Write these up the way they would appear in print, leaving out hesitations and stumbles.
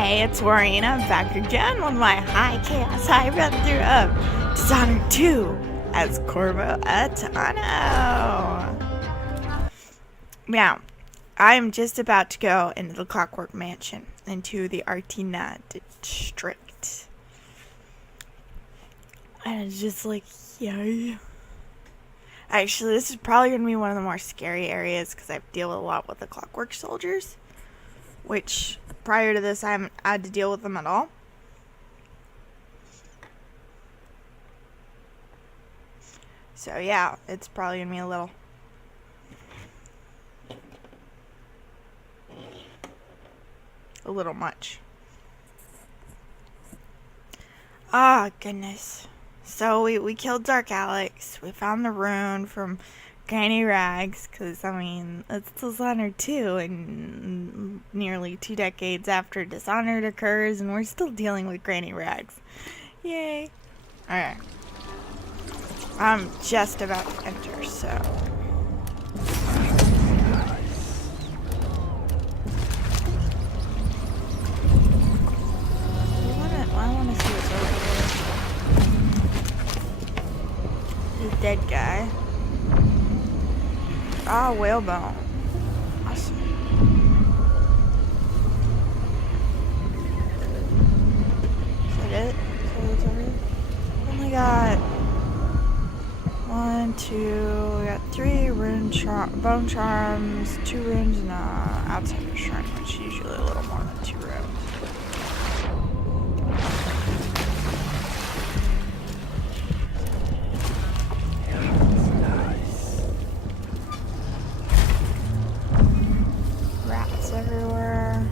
Hey, it's WaraAina back again with my high chaos, high run through of Dishonored 2 as Corvo Atano. Now, I am just about to go into the Clockwork Mansion, into the Artina district. And it's just like, yay. Actually, this is probably going to be one of the more scary areas because I deal a lot with the Clockwork Soldiers, which prior to this I haven't had to deal with them at all. So yeah, it's probably going to be a little much. Ah, goodness. So we killed Dark Alex. We found the rune from Granny Rags, because, I mean, it's Dishonored 2, and nearly 2 decades after Dishonored occurs, and we're still dealing with Granny Rags. Yay. Alright. I'm just about to enter, so... I want to see what's over here. The dead guy. Ah, whalebone. Awesome. Is that it? Is that what's over here? Only got 1, 2, we got 3 bone charms, 2 runes, and outside shrine, which is usually a little more than 2 runes. Everywhere.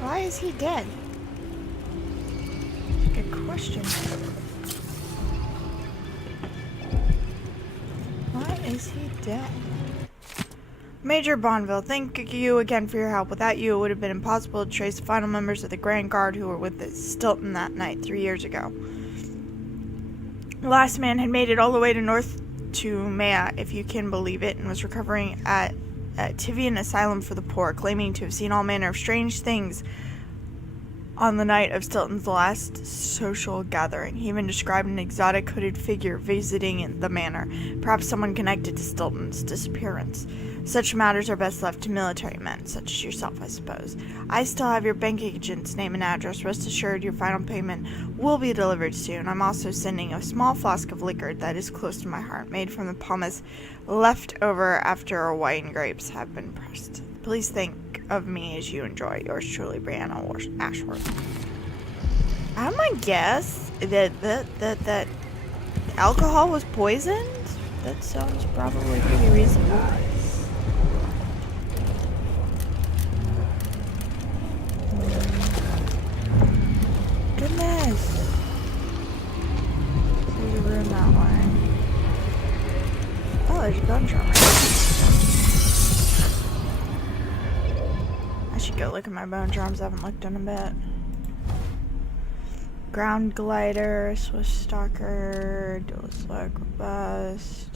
Why is he dead? Good question. Why is he dead? Major Bonneville, thank you again for your help. Without you, it would have been impossible to trace the final members of the Grand Guard who were with the Stilton that night 3 years ago. The last man had made it all the way to North to Maya, if you can believe it, and was recovering at Tivian Asylum for the Poor, claiming to have seen all manner of strange things on the night of Stilton's last social gathering. He even described an exotic hooded figure visiting the manor, perhaps someone connected to Stilton's disappearance. Such matters are best left to military men, such as yourself, I suppose. I still have your bank agent's name and address. Rest assured your final payment will be delivered soon. I'm also sending a small flask of liquor that is close to my heart, made from the pomace left over after our wine grapes have been pressed. Please think of me as you enjoy. Yours truly, Brianna Ashworth. I'm gonna guess that alcohol was poisoned? That sounds probably pretty reasonable. Goodness. There's a room that way. Oh, there's a bone charm. I should go look at my bone charms. I haven't looked in a bit. Ground glider, Swiss stalker, dual slug, robust.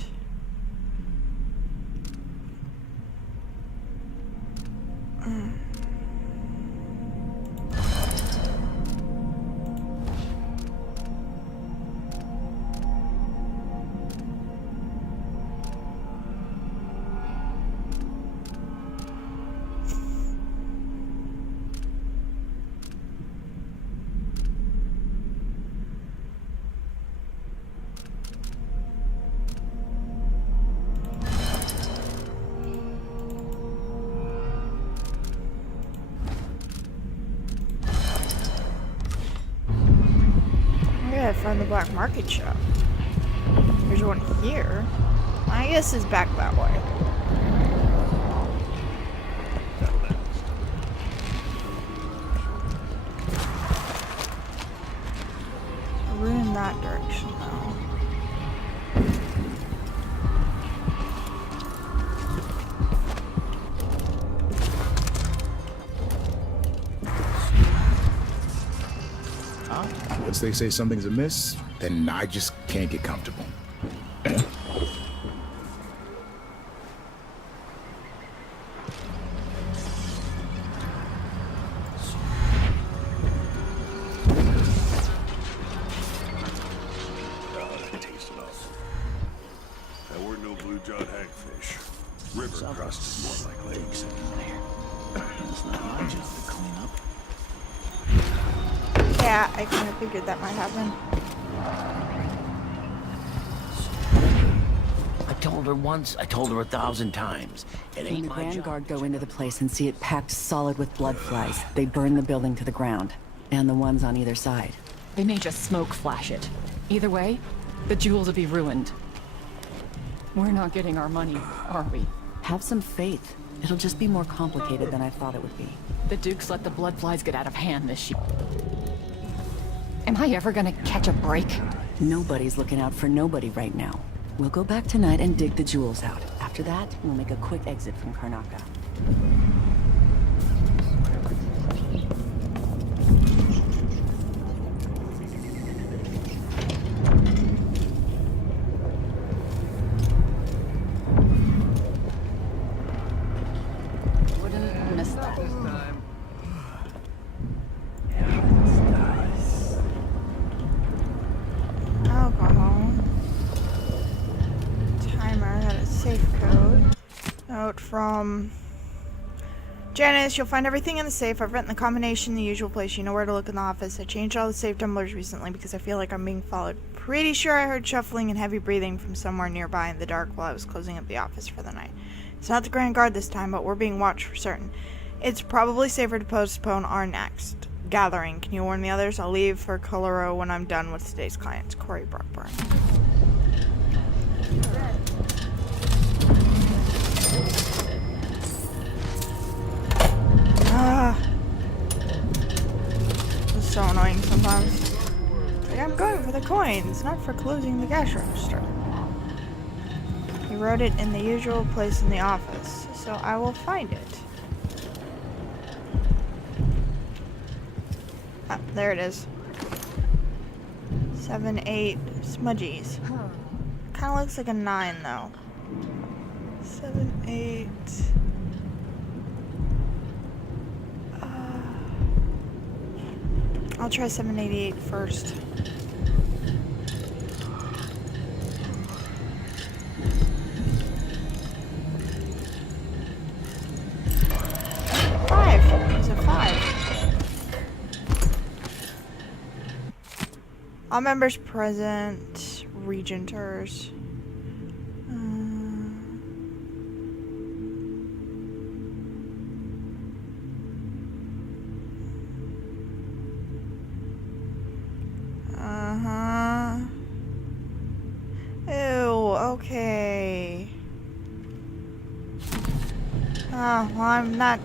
find the black market shop. There's one here. I guess it's back that way. We're in that direction now. Once they say something's amiss, then I just can't get comfortable. That weren't no blue-jawed hagfish. River crust is more like legs. It's not my job to clean up. Yeah, I kind of figured that might happen. I told her once, I told her 1,000 times. It When ain't the my Grand job. Guard go into the place and see it packed solid with blood flies, they burn the building to the ground. And the ones on either side. They may just smoke flash it. Either way, the jewels will be ruined. We're not getting our money, are we? Have some faith. It'll just be more complicated than I thought it would be. The Dukes let the blood flies get out of hand this year. Am I ever gonna catch a break? Nobody's looking out for nobody right now. We'll go back tonight and dig the jewels out. After that, we'll make a quick exit from Karnaca. Wouldn't miss that. Alcohol. Timer, that is safe code. Note from Janice, you'll find everything in the safe. I've written the combination in the usual place. You know where to look in the office. I changed all the safe tumblers recently because I feel like I'm being followed. Pretty sure I heard shuffling and heavy breathing from somewhere nearby in the dark while I was closing up the office for the night. It's not the Grand Guard this time, but we're being watched for certain. It's probably safer to postpone our next gathering. Can you warn the others? I'll leave for Coloro when I'm done with today's clients. Corey Brockburn. It's so annoying sometimes. It's like, I'm going for the coins, not for closing the cash register. He wrote it in the usual place in the office, so I will find it. Ah, there it is. 7, 8 smudgies. Kind of looks like a 9 though. 7, 8. I'll try 788 first. It's a 5. All members present, regenters. Ew, okay. Oh, well, I'm not,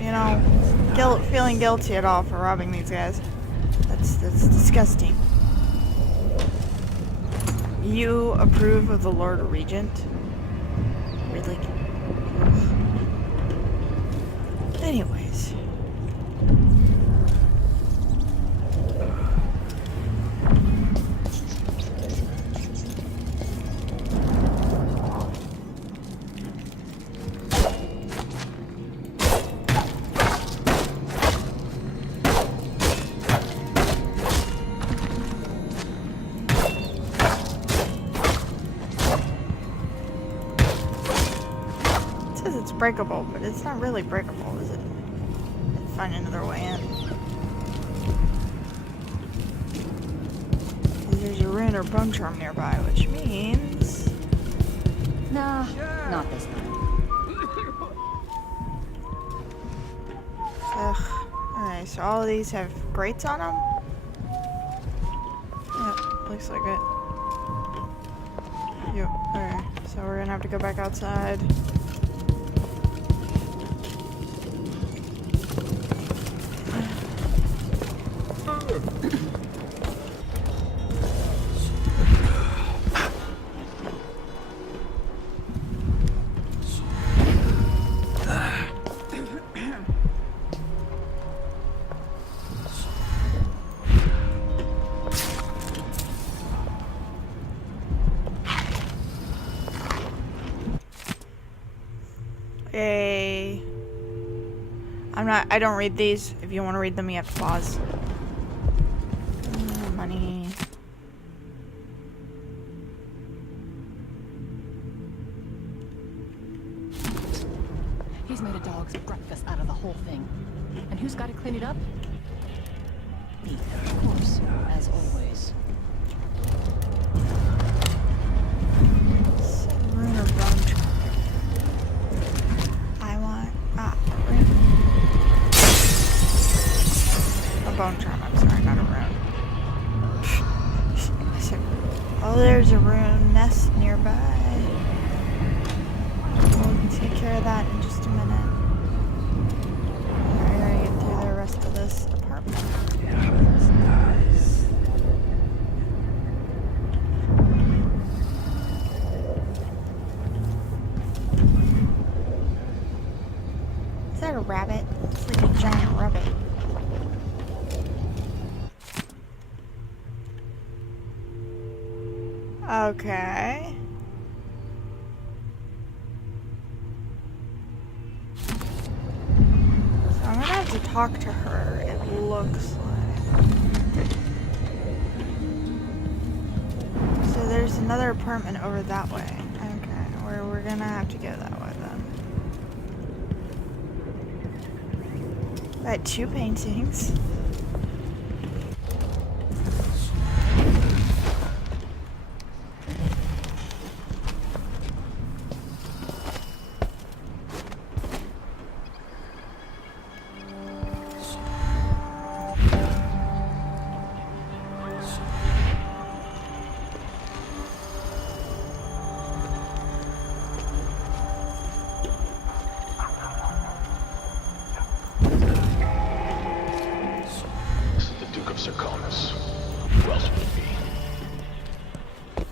you know, feeling guilty at all for robbing these guys. That's disgusting. You approve of the Lord Regent? Really? Anyways. It's breakable, but it's not really breakable, is it? Find another way in. There's a rune or bone charm nearby, which means... Nah, not this time. Ugh. Alright, so all of these have grates on them? Yep. looks like it. Yep, okay. So we're gonna have to go back outside. I don't read these. If you want to read them, you have to pause. Money. He's made a dog's breakfast out of the whole thing. And who's got to clean it up? Me, of course, as always. Rune or bone charm. I want rune. A bone charm, I'm sorry, not a rune. I said, oh, there's a rune nest nearby. We'll take care of that in just a minute. Alright, I gotta get through the rest of this apartment. Is that a rabbit? It's like a giant rabbit. Okay. So I'm gonna have to talk to her, it looks like. So there's another apartment over that way. Okay, we're gonna have to go that way then. I had 2 paintings.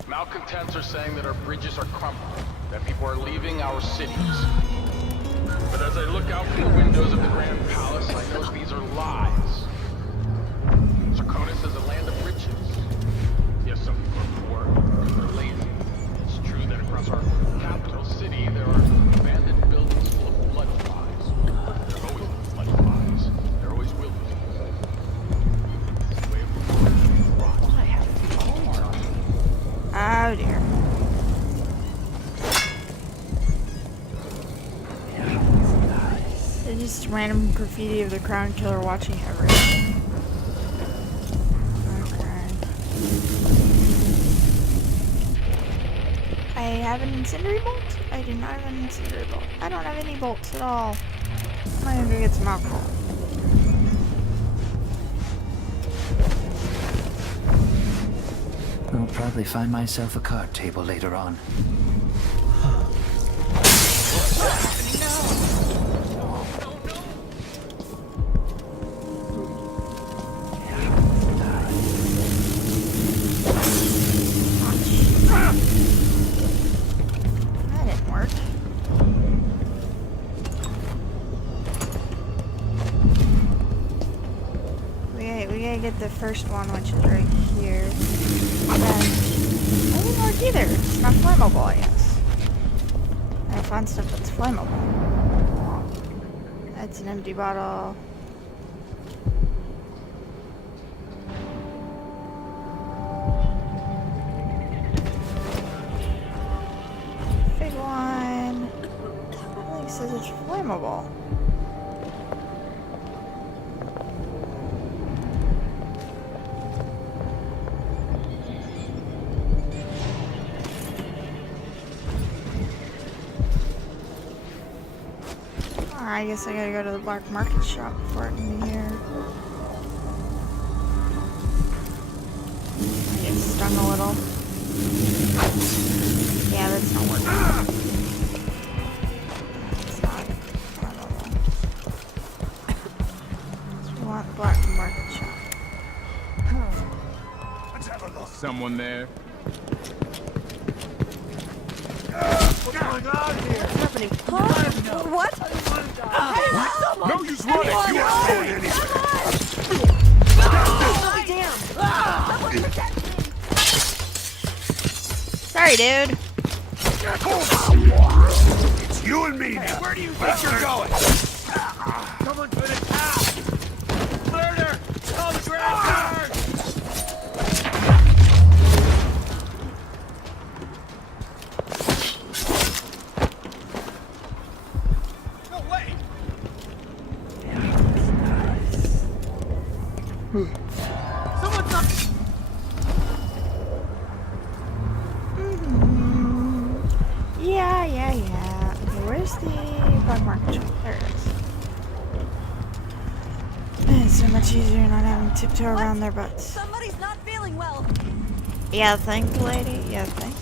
Malcontents are saying that our bridges are crumbling, that people are leaving our cities. But as I look out from the windows of the Grand Palace, I know these are lies. Sarkonis is a land of riches. Yes, some people are poor, they're lazy. It's true that across our capital city there are abandoned buildings full of blood flies. There have always been blood flies. There always will be. It's the way of the world. I have to be Oh dear. It's just random graffiti of the crown killer watching everything. Okay. I have an incendiary bolt? I do not have an incendiary bolt. I don't have any bolts at all. I'm gonna go get some alcohol. I'll probably find myself a card table later on. That didn't work. We gotta get the first one, which is right here. And then, that didn't work either. It's not flammable, I guess. I found stuff that's flammable. That's an empty bottle. Fig wine. I think it says it's flammable. I guess I gotta go to the black market shop before I can be here. I guess. stung a little. Yeah, that's not working. It's not normal. So we want the black market shop. Let's have a look. Someone there? What's going on here? What? No use running. You aren't going anywhere. Sorry, dude. It's you and me now. Where do you think you're going? Someone for the top. Murder! Call the ground guard! No way! Someone's up. Yeah. Okay, where's the black market shop? There it is. It's so much easier not having to tiptoe around their butts. Somebody's not feeling well. Yeah, think, lady. Yeah, think.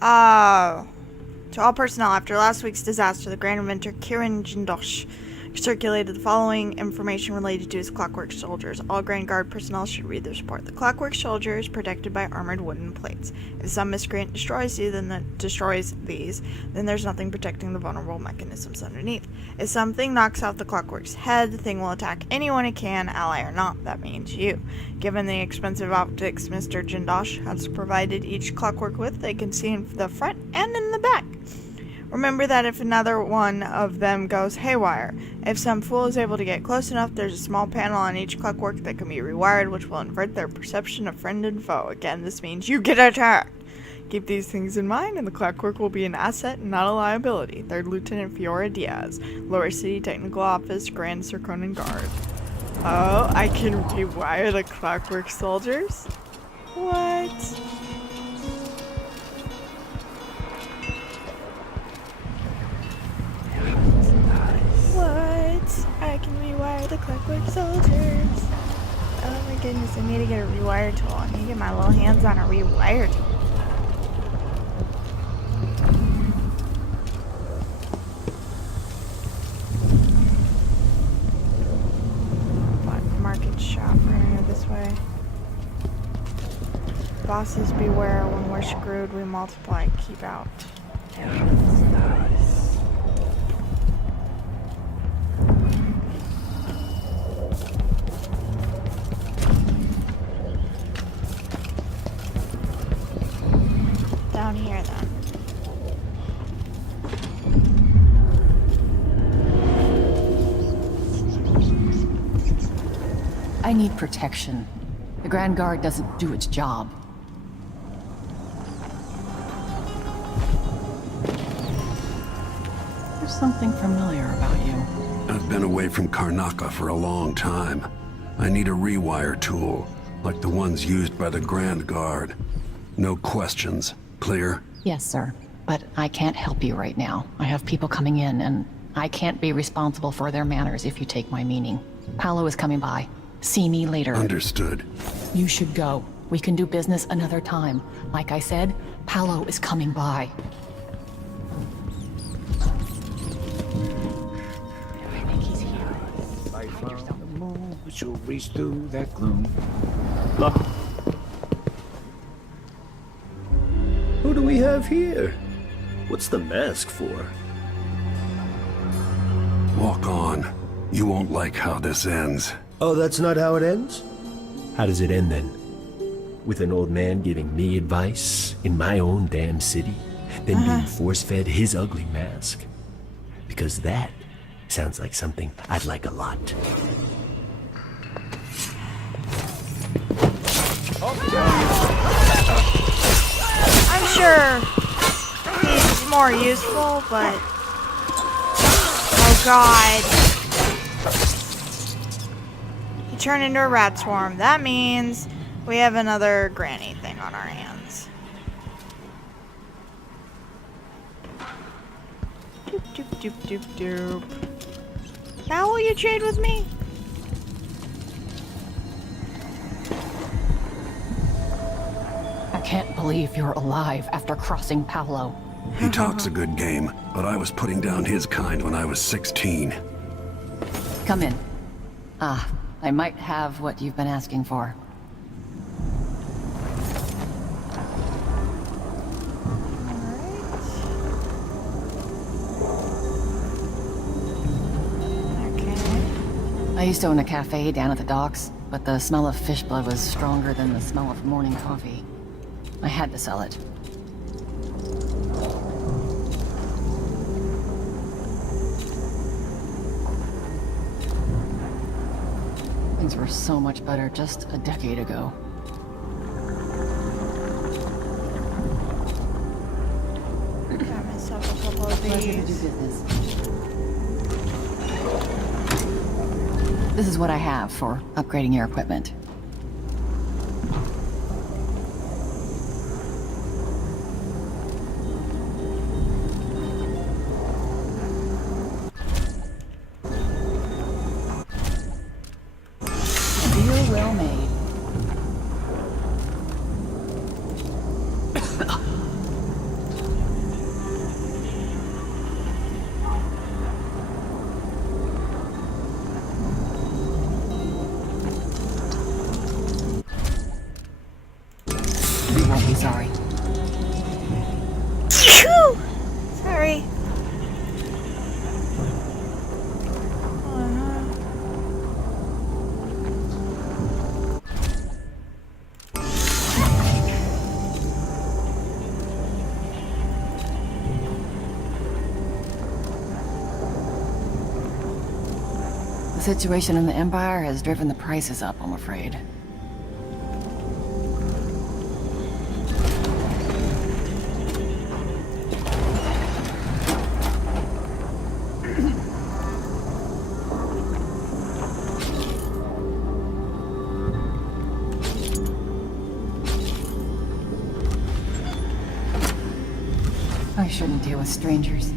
To all personnel, after last week's disaster, the Grand Inventor Kirin Jindosh circulated the following information related to his Clockwork Soldiers. All Grand Guard personnel should read this report. The Clockwork Soldier is protected by armored wooden plates. If some miscreant destroys these, then there's nothing protecting the vulnerable mechanisms underneath. If something knocks off the Clockwork's head, the thing will attack anyone it can, ally or not. That means you. Given the expensive optics Mr. Jindosh has provided each Clockwork with, they can see in the front and in the back. Remember that if another one of them goes haywire, if some fool is able to get close enough, there's a small panel on each Clockwork that can be rewired, which will invert their perception of friend and foe. Again, this means you get attacked. Keep these things in mind, and the Clockwork will be an asset and not a liability. 3rd Lieutenant Fiora Diaz, Lower City Technical Office, Grand Circonan Guard. Oh, I can rewire the Clockwork Soldiers? What? I can rewire the Clockwork Soldiers. Oh my goodness, I need to get a rewire tool. I need to get my little hands on a rewire tool. Black market shop, we're gonna go this way. Bosses beware, when we're screwed, we multiply, keep out. Down here then. I need protection. The Grand Guard doesn't do its job. There's something familiar about you. I've been away from Karnaca for a long time. I need a rewire tool, like the ones used by the Grand Guard. No questions. Clear? Yes, sir. But I can't help you right now. I have people coming in, and I can't be responsible for their manners if you take my meaning. Paolo is coming by. See me later. Understood. You should go. We can do business another time. Like I said, Paolo is coming by. I think he's here. I found the moon, which will reach through that gloom. Who do we have here? What's the mask for? Walk on. You won't like how this ends. Oh, that's not how it ends? How does it end then? With an old man giving me advice in my own damn city, then being force-fed his ugly mask? Because that sounds like something I'd like a lot. I'm sure he's more useful, but... Oh god. He turned into a rat swarm. That means we have another granny thing on our hands. Doop doop doop doop doop. Now will you trade with me? believe you're alive after crossing Paolo. He talks a good game, but I was putting down his kind when I was 16. Come in. I might have what you've been asking for. I used to own a cafe down at the docks, but the smell of fish blood was stronger than the smell of morning coffee. I had to sell it. Things were so much better just a decade ago. Got myself a couple of Pleasure to do these. business. This is what I have for upgrading your equipment. Deal well made. You won't be sorry. Sorry. The situation in the Empire has driven the prices up, I'm afraid. I shouldn't deal with strangers.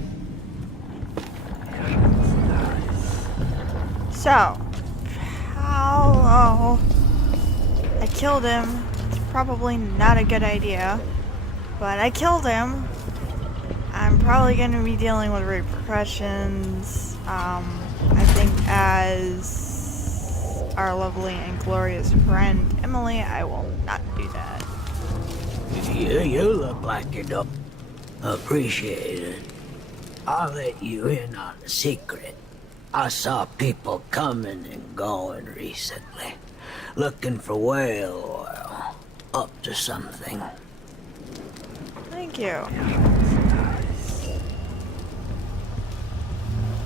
So, Paolo. I killed him. It's probably not a good idea, but I killed him. I'm probably going to be dealing with repercussions. I think as our lovely and glorious friend Emily, I will not do that. You look like you don't appreciate it. I'll let you in on a secret. I saw people coming and going recently, looking for whale oil, up to something. Thank you.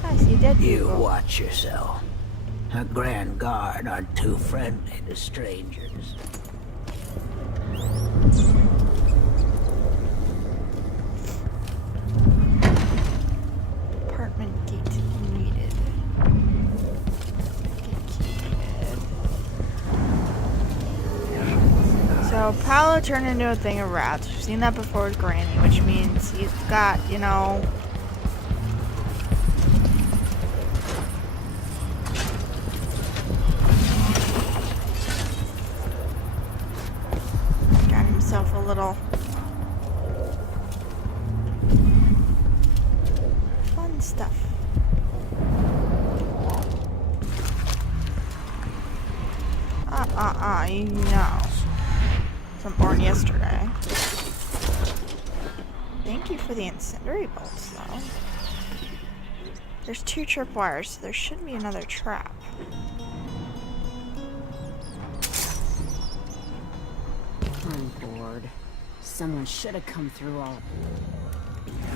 I see dead You people. watch yourself. A Grand Guard aren't too friendly to strangers. Apartment gate needed. Gate key needed. So Paolo turned into a thing of rats. We've seen that before with Granny, which means he's got, you know, got himself a little fun stuff. You know. From born yesterday. Thank you for the incendiary bolts, though. There's 2 tripwires, so there should be another trap. I'm bored. Someone should have come through all.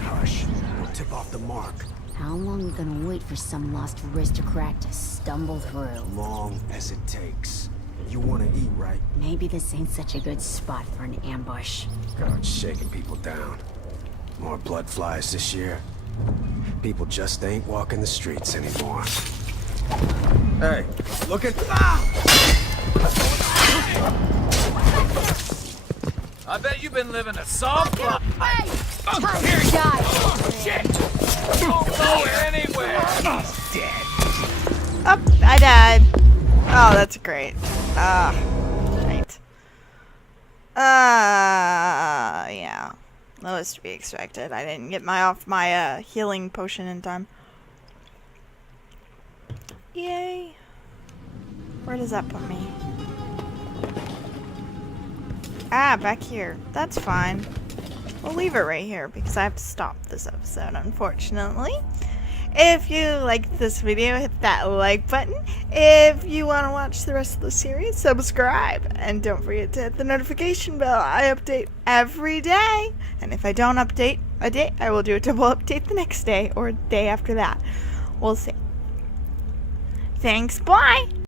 Hush. We'll tip off the mark. How long we gonna wait for some lost aristocrat to stumble through? Long as it takes. You wanna eat, right? Maybe this ain't such a good spot for an ambush. God, shaking people down. More blood flies this year. People just ain't walking the streets anymore. Hey, look at... I bet you've been living a soft life. Time to die! Shit! Don't go anywhere! He's dead. Oh, I died. Oh, that's great. Right. Yeah. That was to be expected. I didn't get my healing potion in time. Yay. Where does that put me? Ah, back here. That's fine. We'll leave it right here because I have to stop this episode, unfortunately. If you liked this video, hit that like button. If you want to watch the rest of the series, subscribe. And don't forget to hit the notification bell. I update every day. And if I don't update a day, I will do a double update the next day or day after that. We'll see. Thanks, bye!